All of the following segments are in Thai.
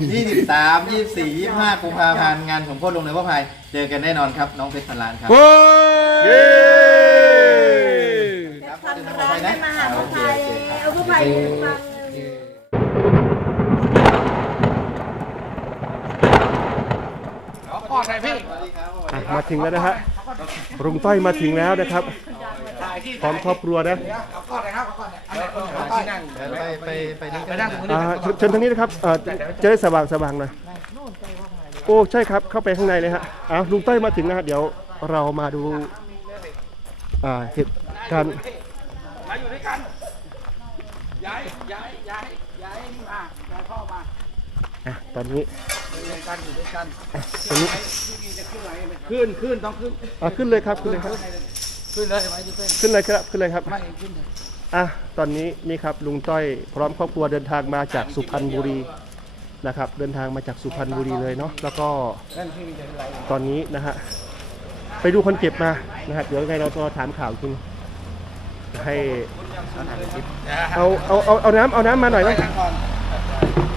23 24 25กุมภาพันธ์งานสมโพธิลงในพระพายเจอกันแน่นอนครับ น้องเพชรพันล้านครับ โอ้ยเย้ครับทำร้านได้มาหาผู้ไทยเอาผู้ไทยฟังพ่อใครพี่สวัสดีครับอะมาถึงแล้วนะฮะลุงต้อยมาถึงแล้วนะครับ พร้อมครอบครัวนะเอาก่อนเลยครับเอาก่อนเลยอันไหนคนไหนที่นั่งไปไปไปนี่กันไปนั่งอ่าเชิญเชิญทางนี้นะครับเอ่อจะได้สว่างสว่างหน่อยโอ้ใช่ครับเข้าไปข้างในเลยฮะอ้าวลุงต้อยมาถึงนะฮะเดี๋ยวเรามาดูอ่าเหตุการณ์มาอยู่ด้วยกันย้ายย้ายย้ายย้ายนี่มาย้ายพ่อมาอะตอนนี้อยู่ด้วยกันอยู่ด้วยกันตอนนี้ที่นี่จะขึ้นไหนขึ้นขึ้นต้องขึ้นอะขึ้นเลยครับขึ้นเลยครับ ขึ้นเลยไหมจะขึ้นขึ้นเลยครับขึ้นเลยครับ ไม่ขึ้นเลยอะตอนนี้นี่ครับลุงต้อยพร้อมครอบครัวเดินทางมาจากสุพรรณบุรีนะครับ เดินทางมาจากสุพรรณบุรีเลยเนาะแล้วก็นั่นที่นี่จะเป็นไรตอนนี้นะฮะไปดูคนเจ็บมานะฮะเดี๋ยวยังไงเราจะถามข่าวจริงให้เอาเอาเอาเอาน้ำเอาน้ำมาหน่อยนะนั่งก่อน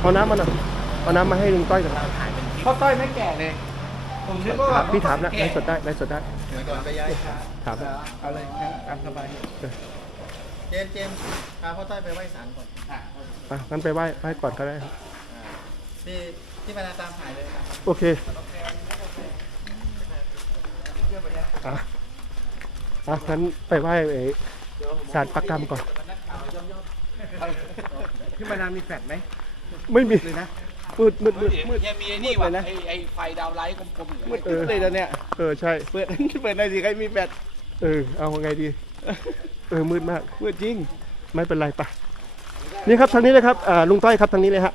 เอาน้ำมาหน่อยเอาน้ำมาให้ลุงต้อยก่อนพ่อต้อยไม่แก่เลย ผมนึกว่าครับพี่ถามนะไลฟ์สดได้ไลฟ์สดได้ก่อนไปย้ายครับถามนะเอาเลยงั้นตามสบายเจมส์เจมส์พาพ่อต้อยไปไหว้ศาลก่อนอะอะงั้นไปไหว้ไหว้ก่อนก็ได้ครับอ่าที่ที่พนาตามหายเลยครับโอเคอะอะงั้นไปไหว้ไอ้ศาลประกรรมก่อนพี่มานานมีแฟลชไหมไม่มีเลยนะ มืดมืดมืดมืดแค่มีไอ้นี่ว่ะไอ้ไอ้ไฟดาวไลท์กลมๆอยู่มืดเลยนะเนี่ยเออใช่ เปิดเปิดหน่อยสิใครมีแฟลชเออเอาไงดี เออมืดมากมืดจริง ไม่เป็นไรปะนี่ครับทางนี้เลยครับอ่าลุงต้อยครับทางนี้เลยฮะ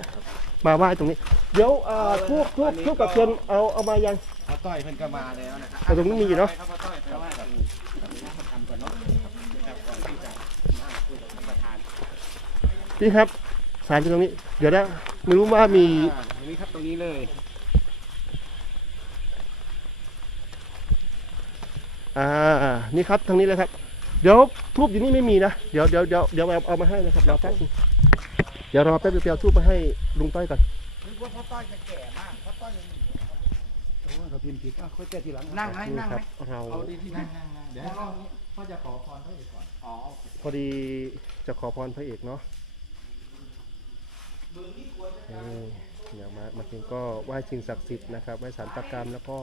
มาไหว้ตรงนี้ เดี๋ยวอ่าทูบทูบทูบกับเทียนเอาเอามายังพ่อต้อยเพิ่นก็มาแล้วนะครับเอาตรงนี้มีอยู่เนาะครับพ่อต้อยเพราะว่าทำก่อนเนาะนะครับก่อนที่จะมาคุยกับท่านประธานนี่ครับสารอยู่ตรงนี้ เดี๋ยวนะ ไม่รู้ว่ามีอ่าตรงนี้ครับตรงนี้เลยอ่าอ่านี่ครับทางนี้เลยครับ เดี๋ยวทูบอยู่นี่ไม่มีนะเดี๋ยวเดี๋ยวเดี๋ยวเดี๋ยวเอาเอามาให้นะครับรอแป๊บนึงเดี๋ยวรอแป๊บเดียวไปเอาทูบมาให้ลุงต้อยก่อนนึกว่าพ่อต้อยจะแก่มากพ่อต้อยยังโอ้เราพิมพ์ผิดอะค่อยแก้ทีหลังนั่งไหมนี่นั่งคไหมรับเราเอาดีที่นั่นั่งงนั่งนั่งเดี๋ยวให้พ่อพ่อจะขอพรพระเอกก่อนอ๋อพอดีจะขอพรพระเอกเนาะ เออเดี๋ยวมามาถึงก็ไหว้สิ่งศักดิ์สิทธิ์นะครับไหว้สารประกรรมแล้วก็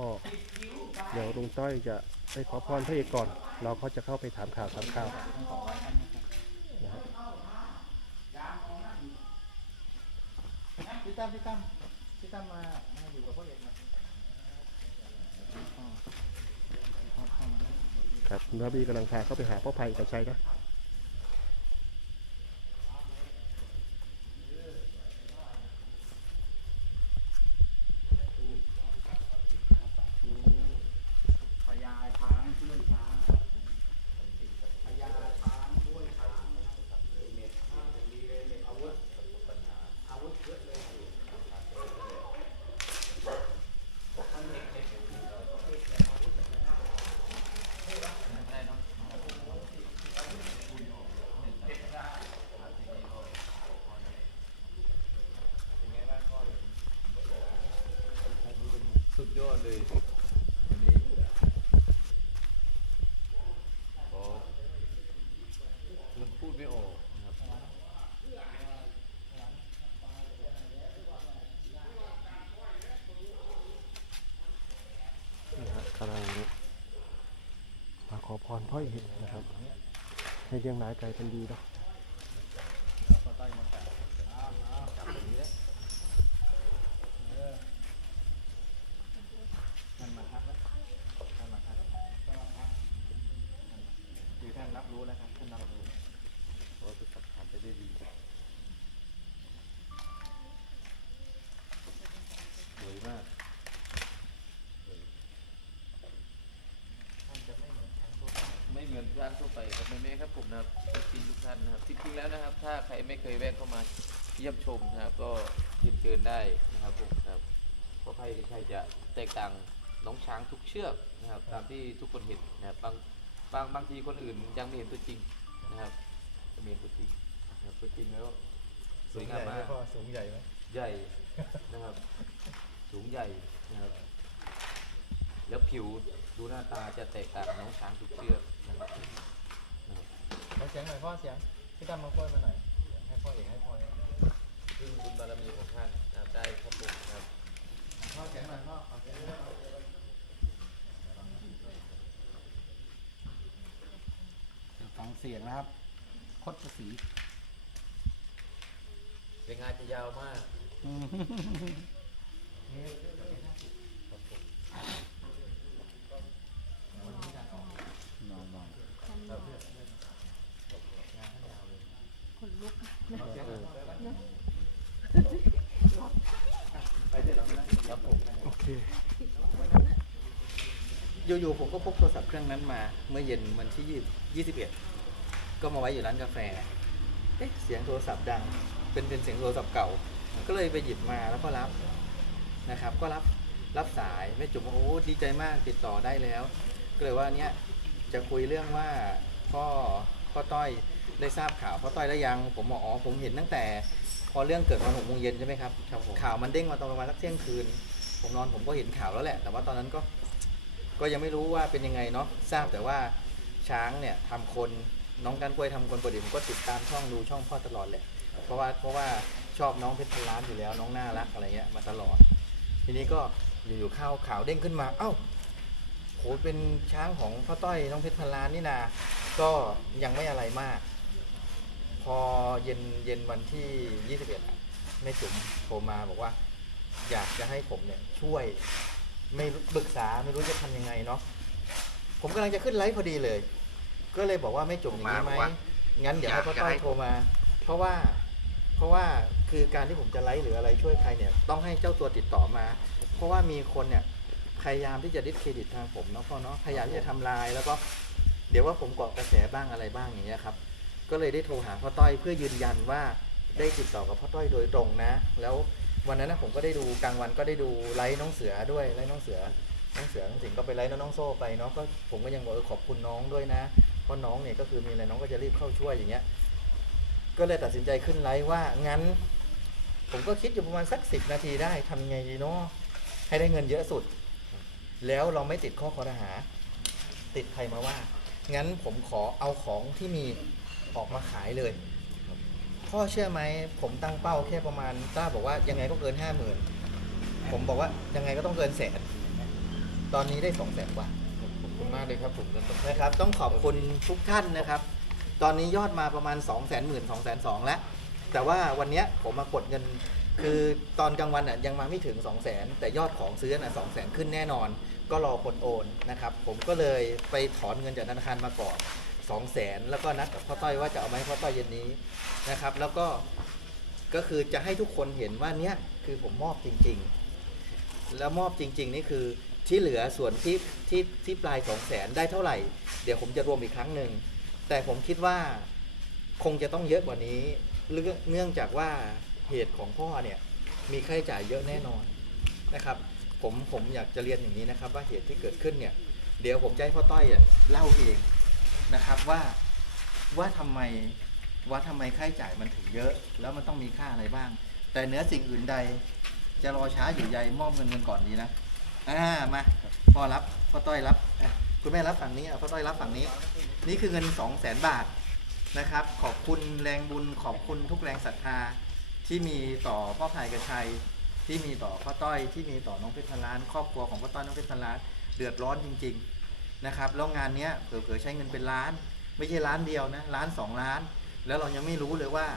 เดี๋ยวลุงต้อยจะไปขอพรพระเอกก่อน เราก็จะเข้าไปถามข่าวถามข่าวนะครับพี่ตั้มพี่ตั้มพี่ตั้มมามาอยู่กับพ่อเอกหน่อยครับคุณระบีกำลังพาเข้าไปหาพ่อภัยกับชัยนะ พญาช้างช่วยช้างพญาช้างช่วยช้างเน็ตดีเลยเน็ตอาวุธอาวุธเยอะเลย สุดยอด เลยวันนี้ขอมันพูดไม่ออกนะครับนี่ครับกำลังมาขอพรพ่อเอกนะครับ ให้เลี้ยงหลายไก่เป็นดีเนาะ คือท่าน รับรู้แล้วครับท่านรับรู้ขอจะสักผ่านไปได้ดีสวยมากไม่เหมือนร้านทั่วไปครับไม่แม่ครับผมนะครับทีทุกท่านนะครับจริงๆแล้วนะครับ ถ้าใครไม่เคยแวะเข้ามาเยี่ยมชมนะครับ ก็เรียนเชิญได้นะครับผมครับเพราะไพ่ไม่ใช่จะแตกต่างน้องช้างทุกเชือกนะครับ ตามที่ทุกคนเห็นนะครับบาง บางบางทีคนอื่นยังไม่เห็นตัวจริงนะครับจะมีเห็นตัวจริงนะครับตัวจริงแล้วสวยงามมากสูงใหญ่ไหมใหญ่นะครับใหญ่นะครับ แล้วผิวดูหน้าตาจะแตกต่างกับน้องช้างทุกเชือกนะครับนะครับเสียงหน่อยพ่อเสียงพี่ดำมาคุยมาหน่อยให้พ่อเอกให้พ่อซึ่งบุญบารมีของท่านนะครับได้ครับผมนะครับพ่อเสียงหน่อยพ่อเอาเสียงหน่อย ฟังเสียงนะครับคดสีเรียงงานจะยาวมาก โอเค อยู่ๆผมก็พกโทรศัพท์เครื่องนั้นมา เมื่อเย็นวันที่21ก็มาไว้อยู่ร้านกาแฟเอ๊ะเสียงโทรศัพท์ดัง เป็นเป็นเสียงโทรศัพท์เก่า ก็เลยไปหยิบมาแล้วก็รับนะครับ ก็รับรับสายแม่จุ๋มบอกโอ้ดีใจมากติดต่อได้แล้ว ก็เลยว่าเนี้ยจะคุยเรื่องว่าพ่อพ่อต้อยได้ทราบข่าวพ่อต้อยแล้วยัง ผมบอกอ๋อผมเห็นตั้งแต่ พอเรื่องเกิดวันหกโมงเย็นใช่ไหมครับครับผมข่าวมันเด้งมาตอนประมาณสักเที่ยงคืน ผมนอนผมก็เห็นข่าวแล้วแหละ แต่ว่าตอนนั้นก็ ก็ยังไม่รู้ว่าเป็นยังไงเนาะทราบแต่ว่าช้างเนี่ยทำคนน้องกันกล้วยทำคนปกติผมก็ติดตามช่องดูช่องพ่อตลอดแหละเพราะว่าเพราะว่าชอบน้องเพชรพันล้านอยู่แล้วน้องน่ารักอะไรเงี้ยมาตลอด ทีนี้ก็อยู่ๆข่าวข่าวเด้งขึ้นมา เอ้าโหเป็นช้างของพ่อต้อยน้องเพชรพันล้านนี่นา ก็ยังไม่อะไรมาก พอเย็นเย็นวันที่ 21อะแม่จุ๋มโทรมาบอกว่า อยากจะให้ผมเนี่ยช่วย ไม่รู้ปรึกษาไม่รู้จะทำยังไงเนาะผมกำลังจะขึ้นไลฟ์พอดีเลย ก็เลยบอกว่าไม่จุ่มอย่างนี้ไหมบอกว่างั้นเดี๋ยวให้พ่อต้อยโทรมา เพราะว่าเพราะว่าคือการที่ผมจะไลฟ์หรืออะไรช่วยใครเนี่ยต้องให้เจ้าตัวติดต่อมา เพราะว่ามีคนเนี่ยพยายามที่จะดิสเครดิตทางผมเนาะพ่อเนาะพยายามที่จะทำลายแล้วก็เดี๋ยวว่าผมเกาะกระแสบ้างอะไรบ้างอย่างเงี้ยครับ ก็เลยได้โทรหาพ่อต้อยเพื่อยืนยันว่าได้ติดต่อกับพ่อต้อยโดยตรงนะ แล้ว วันนั้นนะผมก็ได้ดูกลางวันก็ได้ดูไลฟ์น้องเสือด้วยไลฟ์น้องเสือ น้องเสือน้องสิงก็ไปไลฟ์น้องโซ่ไปเนาะก็ผมก็ยังบอกเออขอบคุณน้องด้วยนะเพราะน้องเนี่ยก็คือมีอะไรน้องก็จะรีบเข้าช่วยอย่างเงี้ย ก็เลยตัดสินใจขึ้นไลฟ์ว่างั้น ผมก็คิดอยู่ประมาณสักสิบนาทีได้ทำยังไงดีเนาะให้ได้เงินเยอะสุด แล้วเราไม่ติดข้อคอรหา ติดใครมาว่า งั้นผมขอเอาของที่มีออกมาขายเลย พ่อเชื่อไหมผมตั้งเป้าแค่ประมาณต้าบอกว่ายังไงก็เกินห้าหมื่นผมบอกว่ายังไงก็ต้องเกินแสนตอนนี้ได้สองแสนกว่าขอบคุณมากเลยครับผมต้องนะครับ ต้องขอบคุณทุกท่านนะครับ ตอนนี้ยอดมาประมาณ2 0 0 0 0 0 0 2 0 0 0 0แล้ว แต่ว่าวันเนี้ยผมมากดเงิน คือตอนกลางวันอะยังมาไม่ถึง 2 0 0 0 0 0แต่ยอดของซื้อน่ะ2 0 0 0 0 0ขึ้นแน่นอน ก็รอคนโอนนะครับ ผมก็เลยไปถอนเงินจากธนาคารมาก่อน 2 0 0 0 0 0แล้วก็นัดกับพ่อต้อยว่าจะเอามาให้พ่อต้อยเย็นนี้นะครับ แล้วก็ก็คือจะให้ทุกคนเห็นว่าเนี้ยคือผมมอบจริง ๆ แล้วมอบจริง ๆ นี่คือที่เหลือส่วนที่ที่ที่ปลายสองแสนได้เท่าไหร่ เดี๋ยวผมจะรวมอีกครั้งหนึ่งแต่ผมคิดว่าคงจะต้องเยอะกว่านี้เนื่องจากว่าเหตุของพ่อเนี่ยมีค่าใช้จ่ายเยอะแน่นอนนะครับผมผมอยากจะเรียนอย่างนี้นะครับ ว่าเหตุที่เกิดขึ้นเนี่ย เดี๋ยวผมจะให้พ่อต้อยเล่าเอง นะครับว่าว่าทำไมว่าทำไมค่าใช้จ่ายมันถึงเยอะ แล้วมันต้องมีค่าอะไรบ้าง แต่เหนือสิ่งอื่นใด จะรอช้าอยู่ใยมอบเงินเงินก่อนดีนะอ่ามาพ่อรับพ่อต้อยรับคุณแม่รับฝั่งนี้พ่อต้อยรับฝั่งนี้ นี่คือเงิน 2 0 0แสนบาทนะครับ ขอบคุณแรงบุญขอบคุณทุกแรงศรัทธาที่มีต่อพ่อพายกระชัย ที่มีต่อพ่อต้อยที่มีต่อน้องเพชรพันล้าน ครอบครัวของพ่อต้อยน้องเพชรพันล้านเดือดร้อนจริง ๆ นะครับแล้วงานเนี้ยเผลอๆใช้เงินเป็นล้าน ไม่ใช่ล้านเดียวนะล้านสองล้าน แล้วเรายังไม่รู้เลยว่า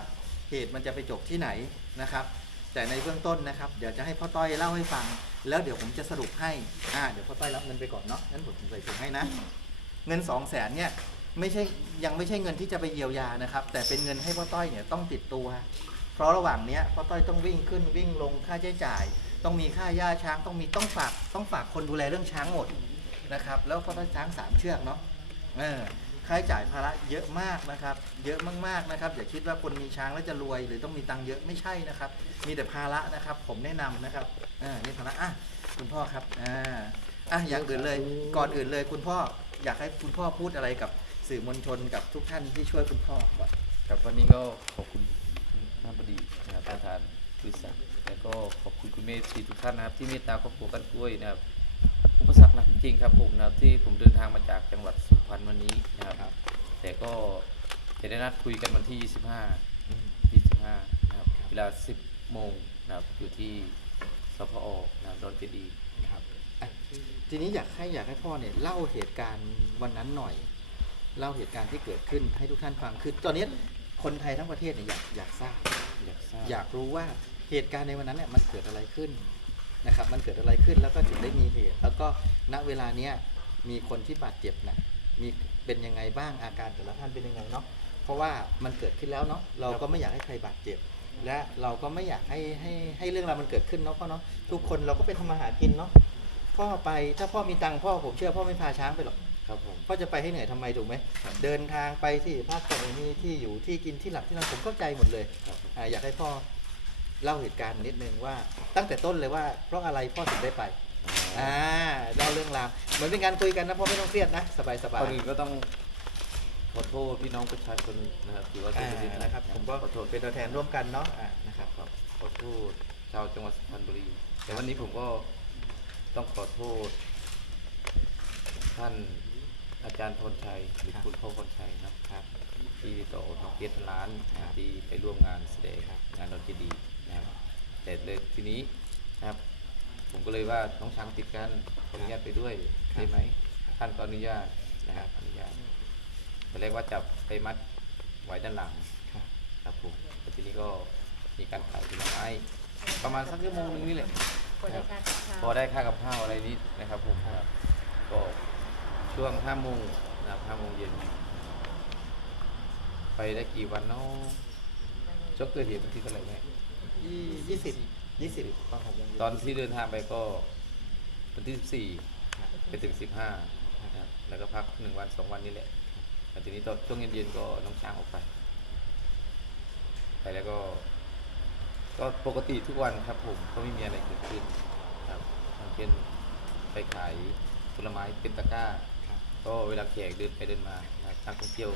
เหตุมันจะไปจบที่ไหนนะครับ แต่ในเบื้องต้นนะครับเดี๋ยวจะให้พ่อต้อยเล่าให้ฟัง แล้วเดี๋ยวผมจะสรุปให้อ่าเดี๋ยวพ่อต้อยรับเงินไปก่อนเนาะงั้นผมใส่ถุงให้นะ เงิน2องแสนเนี่ยไม่ใช่ยังไม่ใช่เงินที่จะไปเยียวยานะครับ แต่เป็นเงินให้พ่อต้อยเนี่ยต้องติดตัว เพราะระหว่างเนี้ยพ่อต้อยต้องวิ่งขึ้นวิ่งลงค่าใช้จ่าย ต้องมีค่าหญ้าช้างต้องมีต้องฝากต้องฝากคนดูแลเรื่องช้างหมด นะครับ แล้วพ่อต้อยช้างสามเชือกเนาะเออค่าใช้จ่ายภาระเยอะมากนะครับ เยอะมากๆนะครับ อย่าคิดว่าคนมีช้างแล้วจะรวย หรือต้องมีตังค์เยอะไม่ใช่นะครับ มีแต่ภาระนะครับ ผมแนะนำนะครับอ่านี่ภาระอะคุณพ่อครับอ่าอะอย่างอื่นเลยก่อนอื่นเลยคุณพ่ออยากให้คุณพ่อพูดอะไรกับสื่อมวลชนกับทุกท่านที่ช่วยคุณพ่อก่อนครับวันนี้ก็ขอบคุณท่านบดีนะครับประธานบริษัทแล้วก็ขอบคุณคุณเมธีทุกท่านนะครับ ที่เมตตาครอบครัวกันกล้วยนะครับ หนักจริงครับผมนะครับที่ผมเดินทางมาจากจังหวัดสุพรรณวันนี้นะครับแต่ก็จะได้นัดคุยกันวันที่ 25อืม25นะครับเวลา 10 โมงนะครับอยู่ที่สพอนะครับดอนเจดีย์ ครับอะทีนี้อยากให้อยากให้พ่อเนี่ยเล่าเหตุการณ์วันนั้นหน่อย เล่าเหตุการณ์ที่เกิดขึ้นให้ทุกท่านฟังคือตอนนี้คนไทยทั้งประเทศเนี่ยอยากอยากทราบ อยากทราบ อยากรู้ว่าเหตุการณ์ในวันนั้นเนี่ยมันเกิดอะไรขึ้น นะครับมันเกิดอะไรขึ้นแล้วก็ถึงได้มีเหตุ แล้วก็ณเวลาเนี้ยมีคนที่บาดเจ็บนะมีเป็นยังไงบ้างอาการแต่ละท่านเป็นยังไงเนาะเพราะว่ามันเกิดขึ้นแล้วเนาะเราก็ไม่อยากให้ใครบาดเจ็บ และเราก็ไม่อยากให้ให้ให้เรื่องราวมันเกิดขึ้นเนาะพ่อเนาะทุกคนเราก็ไปทำมาหากินเนาะพ่อไปถ้าพ่อมีตังค์พ่อผมเชื่อพ่อไม่พาช้างไปหรอกครับผมพ่อจะไปให้เหนื่อยทำไมถูกไหมครับเดินทางไปที่ภาคตะวันออกมีที่อยู่ที่กินที่หลับที่นอนผมเข้าใจหมดเลยครับอ่าอยากให้พ่อ เล่าเหตุการณ์นิดนึงว่าตั้งแต่ต้นเลยว่า เพราะอะไรพ่อถึงได้ไปอ่าเล่าเรื่องราวเหมือนเป็นการคุยกันนะพ่อไม่ต้องเครียดนะสบายสบายก่อนอื่นก็ต้องขอโทษพี่น้องประชาชนนะครับถือว่าเป็อ่านประเด็นนะครับ ผมก็ขอโทษเป็นตัวแทนร่วมกันเนาะอ่านะครับครับขอโทษชาวจังหวัดสุพรรณบุรี แต่วันนี้ผมก็ต้องขอโทษ ท่านอาจารย์พรชัยหรือคุณพ่อพรชัยนะครับครับที่ต่อน้องเพียรพันล้านนะครับที่ไปร่วมงานแสดงงานดนตรีดี นะครับแต่เลยทีนี้นะครับ ผมก็เลยว่าน้องช้างติดกันขออนุญาตไปด้วยได้ไหมท่านก็อนุญาตนะครับอนุญาตตอนแรกว่าจะไปมัดไว้ด้านหลังครับครับผมแต่ทีนี้ก็มีการขายผลไม้ประมาณสักชั่วโมงนึงนี่แหละคนได้ค่ากับข้าวพอได้ค่ากับข้าวอะไรนิดนะครับผมครับก็ช่วงห้าโมงนะครับห้าโมงเย็นไปได้กี่วันเนาะจบเกิดเหตุวันที่เท่าไหร่แม่ ยี่ยี่สิบยี่สิบตอนหกโมงเย็นตอนที่เดินทางไปก็วันที่สิบสี่ไปถึงสิบห้านะครับแล้วก็พักหนึ่งวันสองวันนี่แหละแต่ทีนี้ตอนช่วงเย็นๆก็น้องช้างออกไป ไปแล้วก็ ก็ปกติทุกวันครับผมก็ไม่มีอะไรเกิดขึ้นครับอย่างเช่นไปขายผลไม้เป็นตะกร้าครับก็เวลาแขกเดินไปเดินมานะครับนักท่องเที่ยว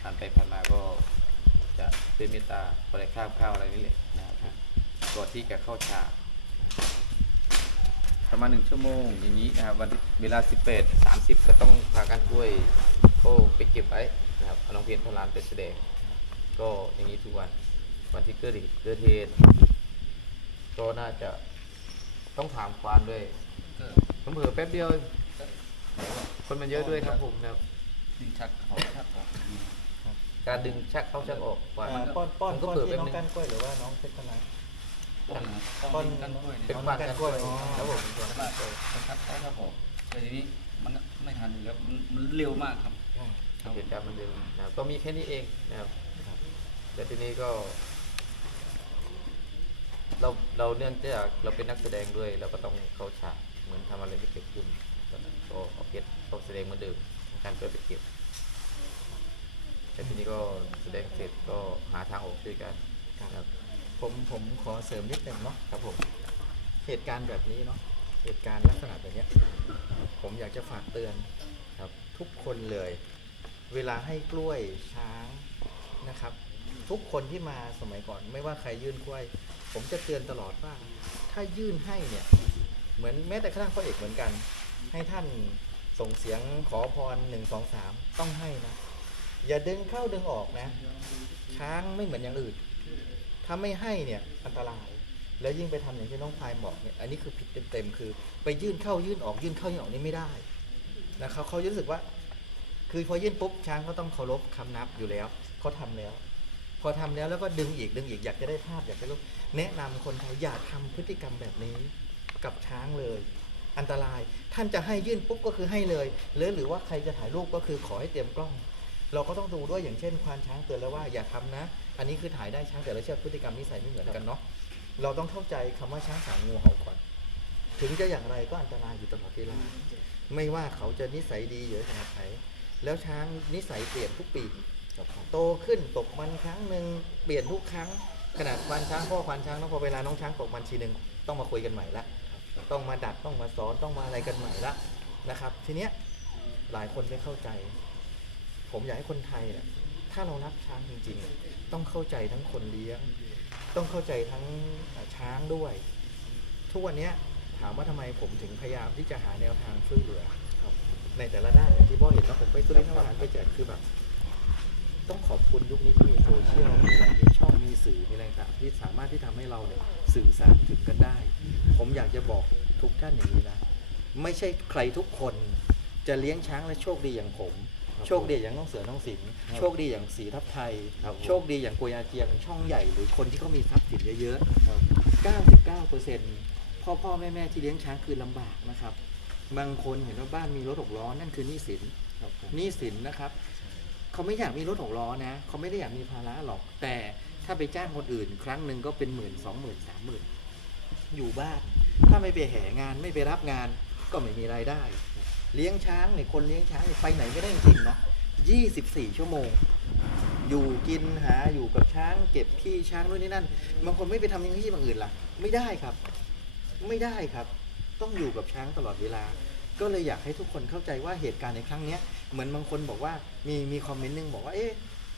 ผ่านไปผ่านมาก็จะเป็นเมตตาขอได้ข้าวข้าวอะไรนี่แหละนะครับ ก่อนที่จะเข้าฉากประมาณหนึ่งชั่วโมงอย่างนี้นะครับวันที่เวลา 18 30 ก็ต้องพากันกล้วยก็ไปเก็บไว้นะครับเอาน้องเพียนพลานไปแสดง ก็อย่างนี้ทุกวันวันที่เกิดเหตุเกิดเหตุก็น่าจะต้องถามควานด้วยผมเผื่อแป๊บเดียวเองคนมันเยอะด้วยครับผมนะครับดึงชักเขาชักออกการดึงชักเข้าชักออกควานอ่าป้อนป้อนผมก็ป้อนเผื่อที่แป๊บน้องนึงก้านกล้วยหรือว่าน้องเพชรพลายป้อน ป้อนกันกล้วยเป็นน้องควานก้านกันกกล้ล้ววยยอ๋อครับผมชักชักเขาชักออกแต่ทีนี้มันไม่ทันอยู่แล้วมันมันเร็วมากครับเหตุการณ์มันเดิมนะครับก็มีแค่นี้เองนะครับแต่ทีนี้ก็ เราเราเนื่องจากเราเป็นนักแสดงด้วยเราก็ต้องเข้าฉากเหมือนทำอะไรไม่เกิดขึ้นตอนนั้นก็เอาเพชรเข้าแสดงเหมือนเดิมการก็ไปเก็บแต่ทีนี้ก็แสดงเสร็จก็หาทางออกช่วยกันนะครับ ผมผมขอเสริมนิดหนึ่งเนาะครับผมเหตุการณ์แบบนี้เนาะเหตุการณ์ลักษณะแบบนี้ผมอยากจะฝากเตือนครับทุกคนเลย เวลาให้กล้วยช้างนะครับ ทุกคนที่มาสมัยก่อน ไม่ว่าใครยื่นกล้วย ผมจะเตือนตลอดว่าถ้ายื่นให้เนี่ยเหมือนแม้แต่กระทั่งพระเอกเหมือนกัน ให้ท่านส่งเสียงขอพรหนึ่งสองสามต้องให้นะ อย่าดึงเข้าดึงออกนะ ช้างไม่เหมือนอย่างอื่น ถ้าไม่ให้เนี่ยอันตราย แล้วยิ่งไปทำอย่างที่น้องพายบอกเนี่ยอันนี้คือผิดเต็มๆคือ ไปยื่นเข้ายื่นออกยื่นเข้ายื่นออกนี่ไม่ได้นะครับเขารู้สึกว่า คือพอยื่นปุ๊บช้างก็ต้องเคารพคำนับอยู่แล้วเขาทำแล้ว พอทำแล้วแล้วก็ดึงอีกดึงอีกอยากจะได้ภาพอยากจะรู้แนะนำคนไทยอย่าทำพฤติกรรมแบบนี้กับช้างเลย อันตรายท่านจะให้ยื่นปุ๊บก็คือให้เลยหรือหรือว่าใครจะถ่ายรูปก็คือขอให้เตรียมกล้อง เราก็ต้องดูด้วยอย่างเช่นควานช้างเตือนแล้วว่าอย่าทำนะ อันนี้คือถ่ายได้ช้างแต่ละเชือกพฤติกรรมนิสัยไม่เหมือนกันเนาะเราต้องเข้าใจคำว่าช้างสางงูเห่าก่อน ถึงจะอย่างไรก็อันตรายอยู่ตลอดเวลาไม่ว่าเขาจะนิสัยดีหรือขนาดไหนแล้วช้างนิสัยเปลี่ยนทุกปีโตขึ้นตกมันครั้งหนึ่งเปลี่ยนทุกครั้งขนาดควานช้างพ่อควานช้างแล้วพอเวลาน้องช้างตกมันทีหนึ่งต้องมาคุยกันใหม่ละต้องมาดัดต้องมาสอนต้องมาอะไรกันใหม่ละนะครับ ทีเนี้ยหลายคนไม่เข้าใจ ผมอยากให้คนไทยเนี่ยถ้าเรารักช้างจริงๆ ต้องเข้าใจทั้งคนเลี้ยง ต้องเข้าใจทั้งช้างด้วย ทุกวันนี้ถามว่าทำไมผมถึงพยายามที่จะหาแนวทางช่วยเหลือในแต่ละด้านอย่างที่พ่อเห็นว่าผมไปสุรินทร์ทหารไปแจกคือแบบ ต้องขอบคุณยุคนี้ที่มีโซเชียลมีอะไรมีช่องมีสื่อมีอะไรต่างที่สามารถที่ทำให้เราเนี่ยสื่อสารถึงกันได้ ผมอยากจะบอกทุกท่านอย่างนี้นะ ไม่ใช่ใครทุกคนจะเลี้ยงช้างและโชคดีอย่างผม โชคดีอย่างน้องเสือน้องสิงห์โชคดีอย่างสีทับไทย โชคดีอย่างกุยอาเจียงช่องใหญ่หรือคนที่เขามีทรัพย์สินเยอะๆ99%พ่อพ่อแม่แม่ที่เลี้ยงช้างคือลำบากนะครับ บางคนเห็นว่าบ้านมีรถหกล้อนั่นคือหนี้สินหนี้สินนะครับเขาไม่อยากมีรถหกล้อนะเขาไม่ได้อยากมีภาระหรอก แต่ถ้าไปจ้างคนอื่น ครั้งหนึ่งก็เป็นหมื่นสองหมื่นสามหมื่นอยู่บ้าน ถ้าไม่ไปแห่งานไม่ไปรับงานก็ไม่มีรายได้ เลี้ยงช้างเนี่ยคนเลี้ยงช้างเนี่ยไปไหนไม่ได้จริงๆนะยี่สิบสี่ชั่วโมง อยู่กินหาอยู่กับช้างเก็บขี้ช้างนู่นนี่นั่นบางคนไม่ไปทำอย่างที่บางอื่นล่ะ ไม่ได้ครับ ไม่ได้ครับ ต้องอยู่กับช้างตลอดเวลา ก็เลยอยากให้ทุกคนเข้าใจว่าเหตุการณ์ในครั้งเนี้ยเหมือนบางคนบอกว่ามีมีคอมเมนต์หนึงบอกว่าเอ๊ะ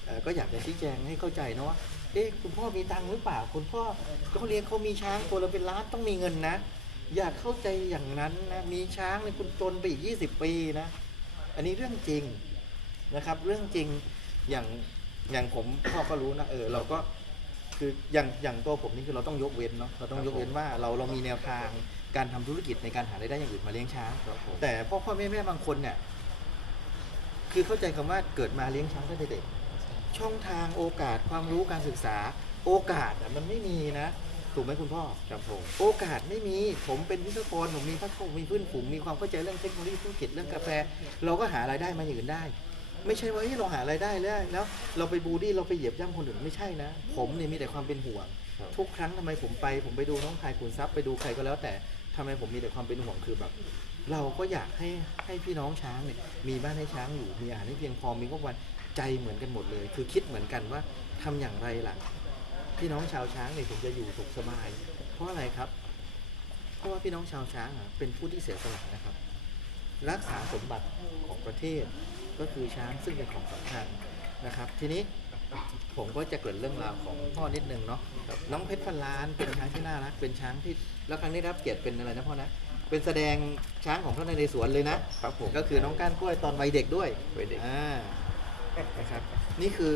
เอ่อก็อยากจะชี้แจงให้เข้าใจนะว่าเอ๊ะคุณพ่อมีตังค์หรือเปล่า คุณพ่อเขาเลี้ยงเขามีช้างตัวละเป็นล้านต้องมีเงินนะ อยากเข้าใจอย่างนั้นนะมีช้างในยคุณจนไปอีก 20 ปีนะ อันนี้เรื่องจริงนะครับ เรื่องจริงอย่างอย่างผมพ่อก็รู้นะเออเราก็คืออย่างอย่างตัวผมนี่คือเราต้องยกเว้นเนาะเราต้องยกเว้นว่าเราเรามีแนวทางการทำธุรกิจในการหารายได้อย่างอื่นมาเลี้ยงช้างแต่พ่อพ่อแม่แม่บางคนเนี่ยคือเข้าใจคำว่าเกิดมาเลี้ยงช้างตั้งแต่เด็กช่องทางโอกาสความรู้การศึกษาโอกาสอะมันไม่มีนะ ถูกไหมคุณพ่อ ครับผม โอกาสไม่มีผมเป็นวิศวกรผมมีพัฒน์มีพื้นฝูงมีความเข้าใจเรื่องเทคโนโลยีธุรกิจเรื่องกาแฟ เราก็หารายได้มาอย่างอื่นได้ ไม่ใช่ว่าเฮ้ยเราหารายได้แล้วแล้วเราไปบูลลี่เราไปเหยียบย่ำคนอื่นไม่ใช่นะ ผมเนี่ยมีแต่ความเป็นห่วง ครับ ทุกครั้งทำไมผมไป ผมไปดูน้องพายขุนทรัพย์ไปดูใครก็แล้ว แต่ทำไมผมมีแต่ความเป็นห่วงคือแบบ เราก็อยากให้ให้พี่น้องช้างเนี่ยมีบ้านให้ช้างอยู่มีอาหารให้เพียงพอมีครบวันใจเหมือนกันหมดเลย คือคิดเหมือนกันว่าทำอย่างไรล่ะ พี่น้องชาวช้างเนี่ยผมจะอยู่สุขสบาย เพราะอะไรครับ เพราะว่าพี่น้องชาวช้างอะเป็นผู้ที่เสียสละนะครับ รักษาสมบัติของประเทศก็คือช้างซึ่งเป็นของสำคัญนะครับ ทีนี้ผมก็จะเกริดเรื่องราวของพ่อนิดนึงเนาะน้องเพชรพันล้านเป็นช้างที่น่ารักเป็นช้างที่แล้วครั้งนี้ได้รับเกียรติเป็นอะไรนะพ่อนะเป็นแสดงช้างของท่านในสวนเลยนะครับผมก็คือน้องก้านกล้วยตอนวัยเด็กด้วยวัยเด็กอ่านะครับนี่คือ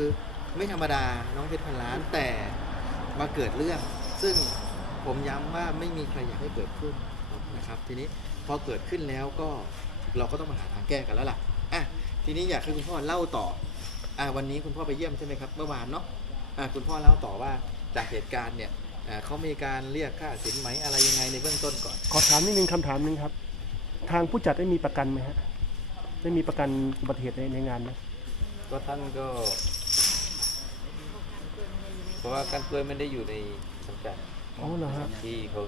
ไม่ธรรมดาน้องเพชรพันล้านแต่ มาเกิดเรื่อง ซึ่งผมย้ำว่าไม่มีใครอยากให้เกิดขึ้นนะครับ ทีนี้พอเกิดขึ้นแล้วก็เราก็ต้องมาหาทางแก้กันแล้วล่ะอะทีนี้อยากให้คุณพ่อเล่าต่ออะวันนี้คุณพ่อไปเยี่ยมใช่ไหมครับเมื่อวานเนาะอะคุณพ่อเล่าต่อว่าจากเหตุการณ์เนี่ยอ่าเขามีการเรียกค่าสินไหมอะไรยังไงในเบื้องต้นก่อน ขอถามนิดนึงคำถามหนึงครับ ทางผู้จัดได้มีประกันไหมฮะได้มีประกันอุบัติเหตุในในงานไหมก็ท่านก็ เพราะว่าการกล้วยไม่ได้อยู่ในสังกัดอ๋อเหรอฮะที่เขา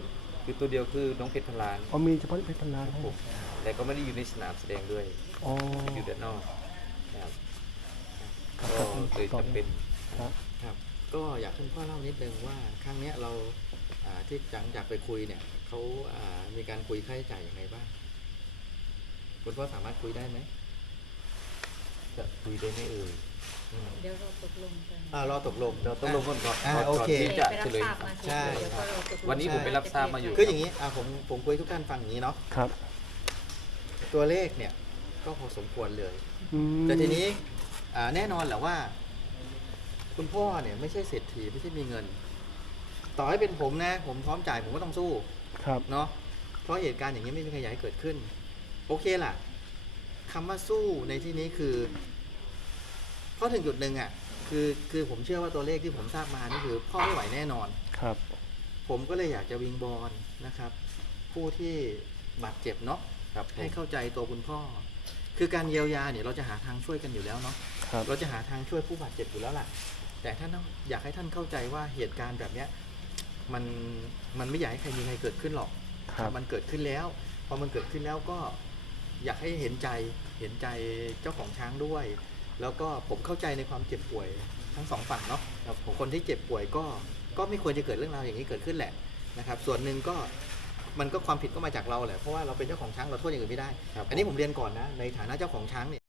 คือตัวเดียวคือน้องเพชรพันล้านอ๋อมีเฉพาะเพชรพันล้านให้ผมแต่ก็ไม่ได้อยู่ในสนามแสดงด้วยอ๋ออยู่ด้านนอกนะครับครับก็เลยจำเป็นครับครับ ก็อยากให้คุณพ่อเล่านิดนึงว่าครั้งเนี้ยเราอ่าที่หลังจากไปคุยเนี่ยเขาอ่ามีการคุยค่าใช้จ่ายยังไงบ้างคุณพ่อสามารถคุยได้ไหมจะคุยได้ไหมเอ่ย เดี๋ยวเราตกลงกันอ่ารอตกลง เราต้องลงก่อนก่อนอ่าก่อนโอก่อนเค ที่จะไปรับเฉลยทราบมาใช่เดี๋ยวก็เราตกลงวันนี้ผมไปรับทราบมาอยู่ คืออย่างนี้อ่าผมผมคุยให้ทุกท่านฟังอย่างนี้เนาะครับตัวเลขเนี่ยก็พอสมควรเลย อืมแต่ทีนี้อ่าแน่นอนแหละว่า คุณพ่อเนี่ยไม่ใช่เศรษฐีไม่ใช่มีเงิน ต่อให้เป็นผมนะ ผมพร้อมจ่ายผมก็ต้องสู้ ครับ เนาะเพราะเหตุการณ์อย่างนี้ไม่มีใครอยากให้เกิดขึ้น โอเคล่ะคำว่าสู้ในที่นี้คือ เพราะถึงจุดหนึ่งอะคือคือผมเชื่อว่าตัวเลขที่ผมทราบมานี่คือพ่อไม่ไหวแน่นอน ครับ ผมก็เลยอยากจะวิงบอลนะครับ ผู้ที่บาดเจ็บเนาะครับผมให้เข้าใจตัวคุณพ่อ คือการเยียวยาเนี่ยเราจะหาทางช่วยกันอยู่แล้วเนาะครับเราจะหาทางช่วยผู้บาดเจ็บอยู่แล้วล่ะ แต่ท่านต้องอยากให้ท่านเข้าใจว่าเหตุการณ์แบบเนี้ยมันมันไม่อยากให้ใครมีใครเกิดขึ้นหรอก ครับ มันเกิดขึ้นแล้ว พอมันเกิดขึ้นแล้วก็อยากให้เห็นใจเห็นใจเจ้าของช้างด้วย แล้วก็ผมเข้าใจในความเจ็บป่วยทั้งสองฝั่งเนาะคนที่เจ็บป่วยก็ก็ไม่ควรจะเกิดเรื่องราวอย่างนี้เกิดขึ้นแหละนะครับ ส่วนหนึ่งก็มันก็ความผิดก็มาจากเราแหละเพราะว่าเราเป็นเจ้าของช้างเราโทษอย่างอื่นไม่ได้ครับอันนี้ผมเรียนก่อนนะในฐานะเจ้าของช้างเนี่ย